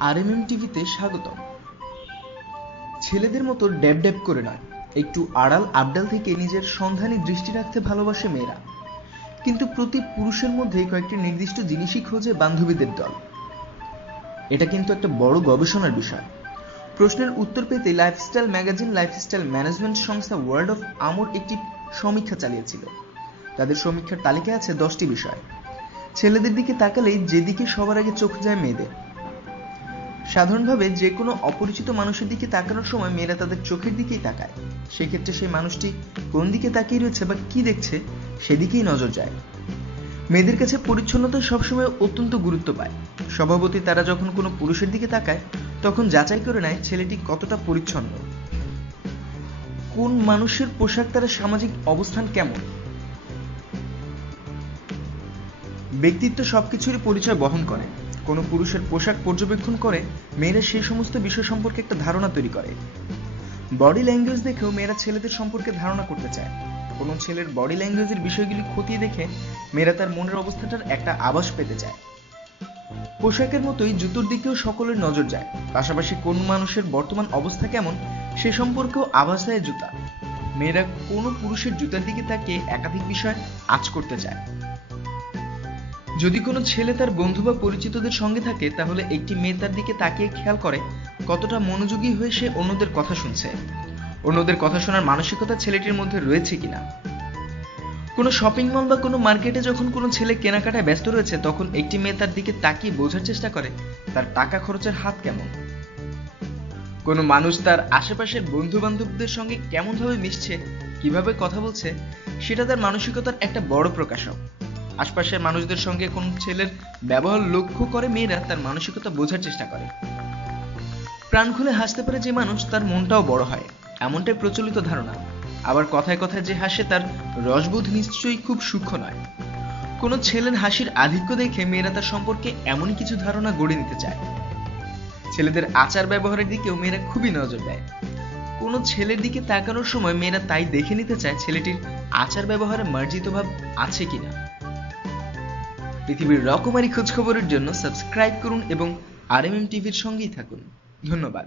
RMM টিভিতে স্বাগতম। ছেলেদের মতো ড্যাব ড্যাব করে নয়, একটু আড়াল আবডাল থেকে নিজের সন্ধানী দৃষ্টি রাখতে ভালোবাসে মেয়েরা। কিন্তু প্রতি পুরুষের মধ্যেই কয়েকটি নির্দিষ্ট জিনিসই খোঁজে বান্ধবীদের দল। এটা কিন্তু একটা বড় গবেষণার বিষয়। প্রশ্নের উত্তর পেতে লাইফস্টাইল ম্যাগাজিন লাইফস্টাইল ম্যানেজমেন্ট সংস্থা ওয়ার্ল্ড অফ আমর একটি সমীক্ষা চালিয়েছিল। তাদের সমীক্ষার তালিকায় আছে 10টি বিষয়। ছেলেদের দিকে তাকালেই যেদিকে সবার আগে চোখ যায় মেয়েদের। সাধারণভাবে যে কোনো অপরিচিত মানুষের দিকে তাকানোর সময় মেয়েরা তাদের চোখের দিকেই তাকায়। সেক্ষেত্রে সেই মানুষটি কোন দিকে তাকিয়ে রয়েছে বা কি দেখছে সেদিকেই নজর যায়। মেয়েদের কাছে পরিচ্ছন্নতা সবসময় অত্যন্ত গুরুত্ব পায়। স্বভাবতই তারা যখন কোনো পুরুষের দিকে তাকায় তখন যাচাই করে নেয় ছেলেটি কতটা পরিচ্ছন্ন, কোন মানুষের পোশাক, তার সামাজিক অবস্থান কেমন। ব্যক্তিত্ব সবকিছুরই পরিচয় বহন করে। কোনো পুরুষের পোশাক পর্যবেক্ষণ করে মেয়েরা সেই সমস্ত বিষয় সম্পর্কে একটা ধারণা তৈরি করে। বডি ল্যাঙ্গুয়েজ দেখেও মেয়েরা ছেলেদের সম্পর্কে ধারণা করতে চায়। কোনো ছেলের বডি ল্যাঙ্গুয়েজের বিষয়গুলি খতিয়ে দেখে মেয়েরা তার মনের অবস্থাটার একটা আভাস পেতে চায়। পোশাকের মতোই জুতোর দিকেও সকলের নজর যায়। পাশাপাশি কোন মানুষের বর্তমান অবস্থা কেমন সে সম্পর্কেও আভাস দেয় জুতা। মেয়েরা কোনো পুরুষের জুতার দিকে তাকিয়ে একাধিক বিষয় আঁচ করতে চায়। যদি কোনো ছেলে তার বন্ধু বা পরিচিতদের সঙ্গে থাকে তাহলে একটি মেয়ে তার দিকে তাকিয়ে খেয়াল করে কতটা মনোযোগী হয়ে সে অন্যদের কথা শুনছে, অন্যদের কথা শোনার মানসিকতা ছেলেটির মধ্যে রয়েছে কিনা। কোনো শপিং মল বা কোনো মার্কেটে যখন কোনো ছেলে কেনাকাটায় ব্যস্ত রয়েছে তখন একটি মেয়ে তার দিকে তাকিয়ে বোঝার চেষ্টা করে তার টাকা খরচের হাত কেমন। কোনো মানুষ তার আশেপাশের বন্ধু বান্ধবদের সঙ্গে কেমনভাবে মিশছে, কিভাবে কথা বলছে, সেটা তার মানসিকতার একটা বড় প্রকাশক। আশপাশের মানুষদের সঙ্গে কোন ছেলের ব্যবহার লক্ষ্য করে মেয়েরা তার মানসিকতা বোঝার চেষ্টা করে। প্রাণ খুলে হাসতে পারে যে মানুষ তার মনটাও বড় হয়, এমনটাই প্রচলিত ধারণা। আবার কথায় কথায় যে হাসে তার রসবোধ নিশ্চয়ই খুব সূক্ষ্ম নয়। কোনো ছেলের হাসির আধিক্য দেখে মেয়েরা তার সম্পর্কে এমনই কিছু ধারণা গড়ে নিতে চায়। ছেলেদের আচার ব্যবহারের দিকেও মেয়েরা খুবই নজর দেয়। কোনো ছেলের দিকে তাকানোর সময় মেয়েরা তাই দেখে নিতে চায় ছেলেটির আচার ব্যবহারে মার্জিত ভাব আছে কিনা। পৃথিবীর রকমারি খোঁজখবরের জন্য সাবস্ক্রাইব করুন এবং আরএমএম টিভির সঙ্গেই থাকুন। ধন্যবাদ।